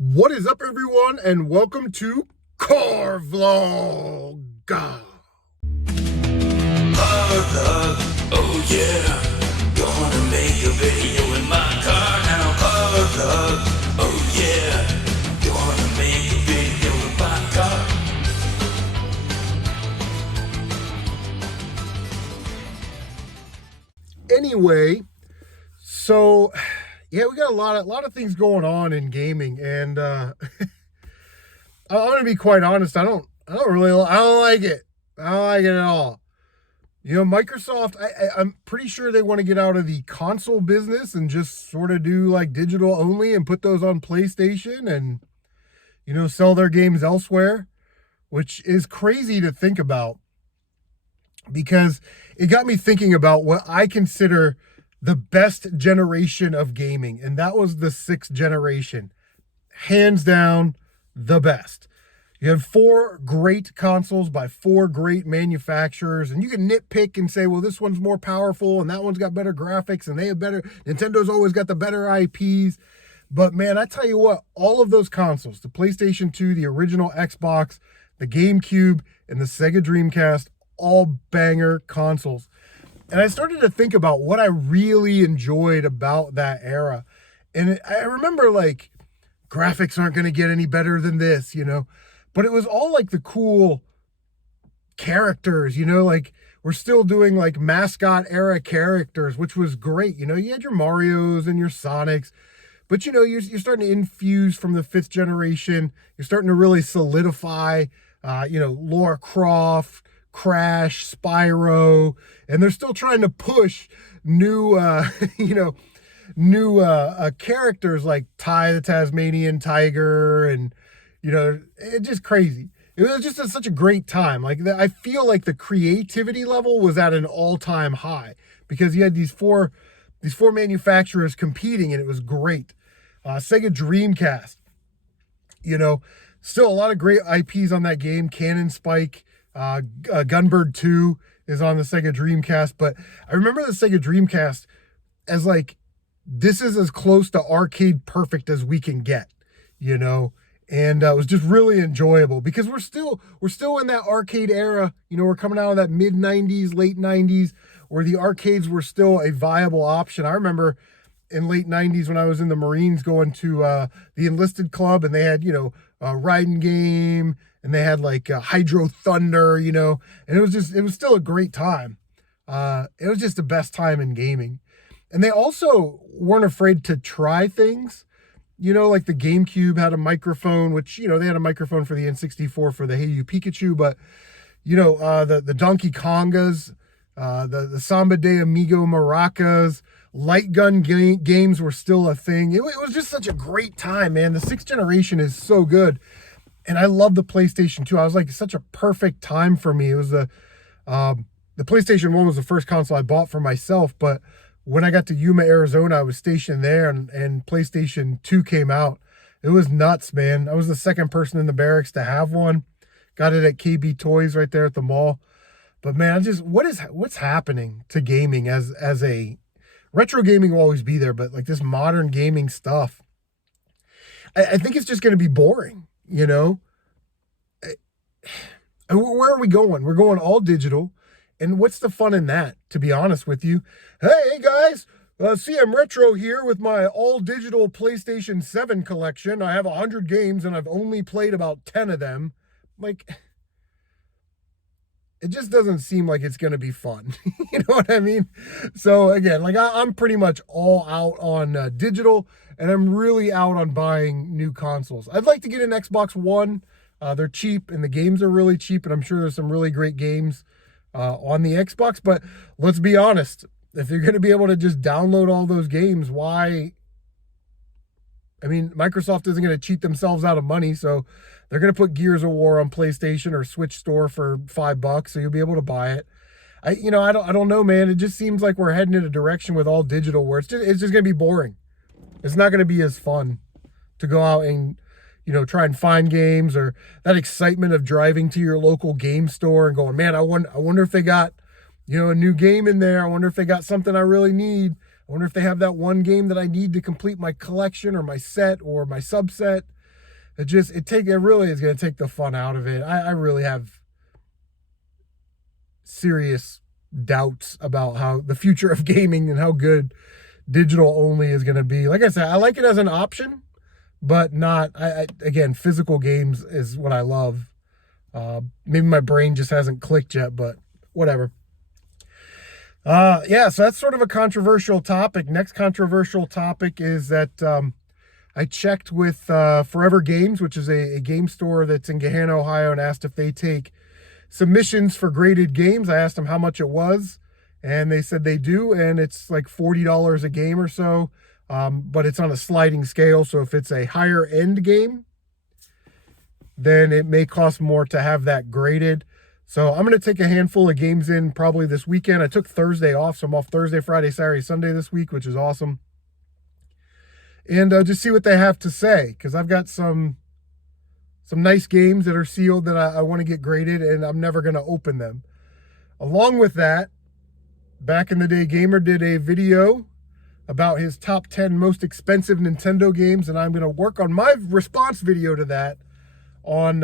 What is up, everyone, and welcome to Car Vlog. Oh yeah, gonna make a video in my car now. Oh yeah, gonna make a video in my car. Anyway, so yeah, we got a lot of things going on in gaming, and I'm gonna be quite honest. I don't like it. I don't like it at all. You know, Microsoft, I'm pretty sure they want to get out of the console business and just sort of do like digital only and put those on PlayStation and, you know, sell their games elsewhere, which is crazy to think about because it got me thinking about what I consider the best generation of gaming, and that was the sixth generation. Hands down, the best. You had four great consoles by four great manufacturers, and you can nitpick and say, well, this one's more powerful and that one's got better graphics and they have better, Nintendo's always got the better IPs. But man, I tell you what, all of those consoles, the PlayStation 2, the original Xbox, the GameCube, and the Sega Dreamcast, all banger consoles. And I started to think about what I really enjoyed about that era. And I remember like, graphics aren't going to get any better than this, you know? But it was all like the cool characters, you know, like we're still doing like mascot era characters, which was great. You know, you had your Marios and your Sonics, but you know, you're starting to infuse from the fifth generation. You're starting to really solidify, you know, Lara Croft, Crash, Spyro, and they're still trying to push new, you know, new characters like Ty the Tasmanian Tiger, and you know, it's just crazy. It was just such a great time. Like I feel like the creativity level was at an all-time high because you had these four manufacturers competing, and it was great. Sega Dreamcast, you know, still a lot of great IPs on that game. Cannon Spike, Gunbird 2 is on the Sega Dreamcast, but I remember the Sega Dreamcast as like, this is as close to arcade perfect as we can get, you know? And it was just really enjoyable because we're still in that arcade era. You know, we're coming out of that mid 90s, late 90s, where the arcades were still a viable option. I remember in late 90s when I was in the Marines going to the enlisted club, and they had, you know, Riding Game, and they had like Hydro Thunder, you know, and it was still a great time. It was just the best time in gaming. And they also weren't afraid to try things. You know, like the GameCube had a microphone, which, you know, they had a microphone for the N64 for the Hey You Pikachu, but, you know, the Donkey Kongas, the Samba de Amigo maracas, light gun games were still a thing. It was just such a great time, man. The sixth generation is so good. And I love the PlayStation 2. I was like, such a perfect time for me. It was the PlayStation 1 was the first console I bought for myself, but when I got to Yuma, Arizona, I was stationed there, and PlayStation 2 came out. It was nuts, man. I was the second person in the barracks to have one. Got it at KB Toys right there at the mall. But man, what's happening to gaming as a retro gaming will always be there, but like this modern gaming stuff, I think it's just going to be boring, you know? Where are we going? We're going all digital. And what's the fun in that, to be honest with you? Hey guys, CMRetro here with my all-digital PlayStation 7 collection. I have 100 games and I've only played about 10 of them. Like, it just doesn't seem like it's going to be fun. You know what I mean? So again, like I'm pretty much all out on digital, and I'm really out on buying new consoles. I'd like to get an Xbox One. They're cheap and the games are really cheap, and I'm sure there's some really great games on the Xbox, but let's be honest, if you're going to be able to just download all those games, why? I mean, Microsoft isn't going to cheat themselves out of money, so they're going to put Gears of War on PlayStation or Switch Store for $5, so you'll be able to buy it. I don't know, man. It just seems like we're heading in a direction with all digital where it's just going to be boring. It's not going to be as fun to go out and, you know, try and find games, or that excitement of driving to your local game store and going, man, I wonder if they got, you know, a new game in there. I wonder if they got something I really need. I wonder if they have that one game that I need to complete my collection or my set or my subset. It really is going to take the fun out of it. I really have serious doubts about how the future of gaming and how good digital only is going to be. Like I said, I like it as an option, but not, again, physical games is what I love. Maybe my brain just hasn't clicked yet, but whatever. Yeah, so that's sort of a controversial topic. Next controversial topic is that I checked with Forever Games, which is a game store that's in Gahanna, Ohio, and asked if they take submissions for graded games. I asked them how much it was, and they said they do, and it's like $40 a game or so, but it's on a sliding scale. So if it's a higher end game, then it may cost more to have that graded. So I'm going to take a handful of games in probably this weekend. I took Thursday off, so I'm off Thursday, Friday, Saturday, Sunday this week, which is awesome. And just see what they have to say, because I've got some nice games that are sealed that I want to get graded, and I'm never going to open them. Along with that, back in the day, Gamer did a video about his top 10 most expensive Nintendo games, and I'm going to work on my response video to that on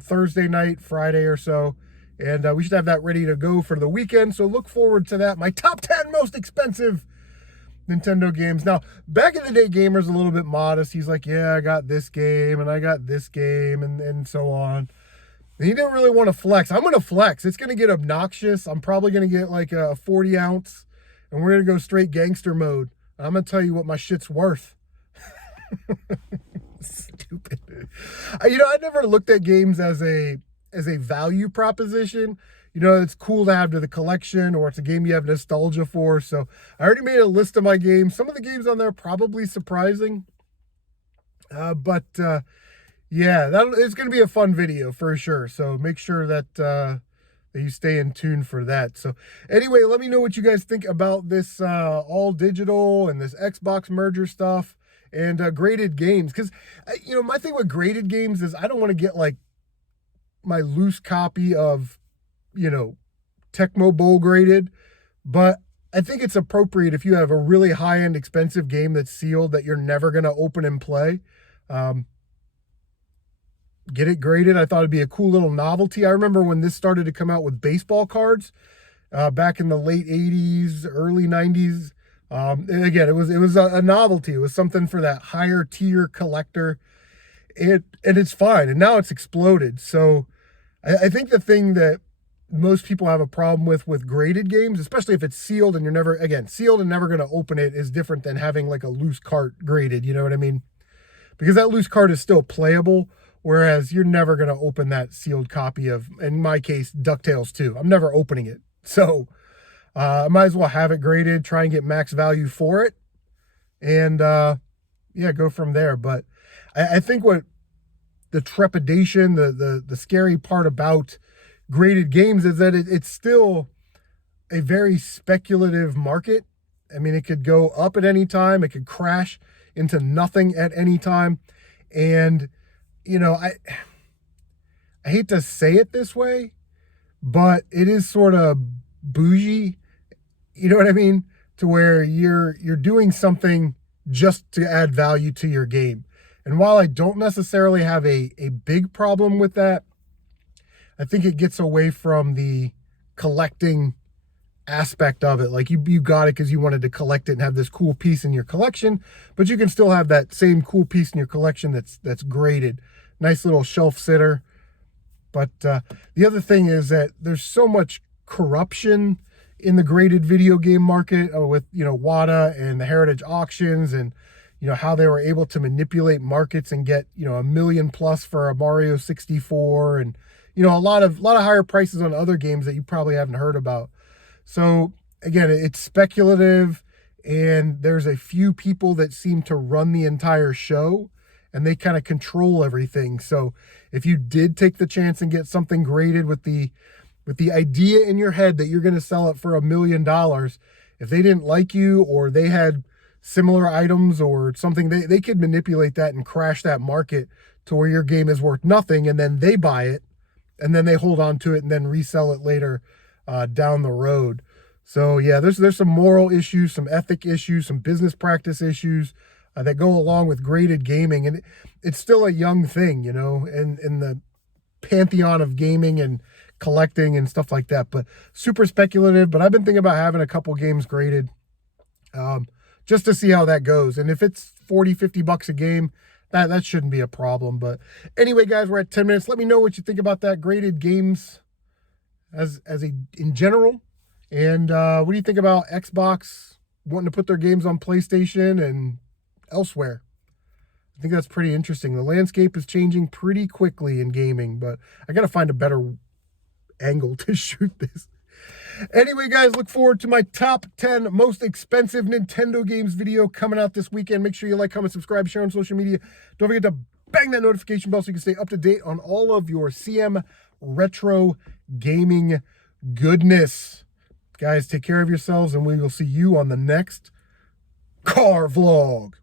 Thursday night, Friday or so. And we should have that ready to go for the weekend, so look forward to that. My top 10 most expensive Nintendo games. Now, back in the day, Gamer's a little bit modest. He's like, yeah, I got this game, and I got this game, and so on. And he didn't really want to flex. I'm going to flex. It's going to get obnoxious. I'm probably going to get like a 40 ounce, and we're going to go straight gangster mode. I'm going to tell you what my shit's worth. Stupid. I never looked at games as a value proposition. It's cool to have to the collection, or it's a game you have nostalgia for. So I already made a list of my games. Some of the games on there are probably surprising. But yeah, it's going to be a fun video for sure. So make sure that you stay in tune for that. So anyway, let me know what you guys think about this all digital and this Xbox merger stuff and graded games. Because, my thing with graded games is I don't want to get like my loose copy of Tecmo Bowl graded, but I think it's appropriate if you have a really high-end expensive game that's sealed that you're never going to open and play. Get it graded. I thought it'd be a cool little novelty. I remember when this started to come out with baseball cards back in the late 80s, early 90s. And again, it was a novelty. It was something for that higher tier collector. And it's fine. And now it's exploded. So I think the thing that most people have a problem with graded games, especially if it's sealed and you're never, again, sealed and never going to open it, is different than having like a loose cart graded. You know what I mean? Because that loose cart is still playable, whereas you're never going to open that sealed copy of, in my case, DuckTales 2. I'm never opening it. So I might as well have it graded, try and get max value for it, and yeah, go from there. But I think what the trepidation, the scary part about graded games is that it's still a very speculative market. I mean, it could go up at any time. It could crash into nothing at any time. And, I hate to say it this way, but it is sort of bougie. You know what I mean? To where you're doing something just to add value to your game. And while I don't necessarily have a big problem with that, I think it gets away from the collecting aspect of it. Like you got it because you wanted to collect it and have this cool piece in your collection, but you can still have that same cool piece in your collection that's graded. Nice little shelf sitter. But the other thing is that there's so much corruption in the graded video game market with, WATA and the heritage auctions and, how they were able to manipulate markets and get, $1 million plus for a Mario 64 and, a lot of higher prices on other games that you probably haven't heard about. So again, it's speculative, and there's a few people that seem to run the entire show, and they kind of control everything. So if you did take the chance and get something graded with the idea in your head that you're going to sell it for $1 million, if they didn't like you or they had similar items or something, they could manipulate that and crash that market to where your game is worth nothing, and then they buy it and then they hold on to it and then resell it later down the road. So yeah, there's some moral issues, some ethic issues, some business practice issues that go along with graded gaming, and it's still a young thing, in the pantheon of gaming and collecting and stuff like that. But super speculative. But I've been thinking about having a couple games graded, just to see how that goes. And if it's 40-50 bucks a game, that shouldn't be a problem. But anyway, guys, we're at 10 minutes. Let me know what you think about that, graded games in general. And what do you think about Xbox wanting to put their games on PlayStation and elsewhere? I think that's pretty interesting. The landscape is changing pretty quickly in gaming, but I got to find a better angle to shoot this. Anyway, guys, look forward to my top 10 most expensive Nintendo games video coming out this weekend. Make sure you like, comment, subscribe, share on social media. Don't forget to bang that notification bell so you can stay up to date on all of your CMRetro Gaming goodness. Guys, take care of yourselves, and we will see you on the next car vlog.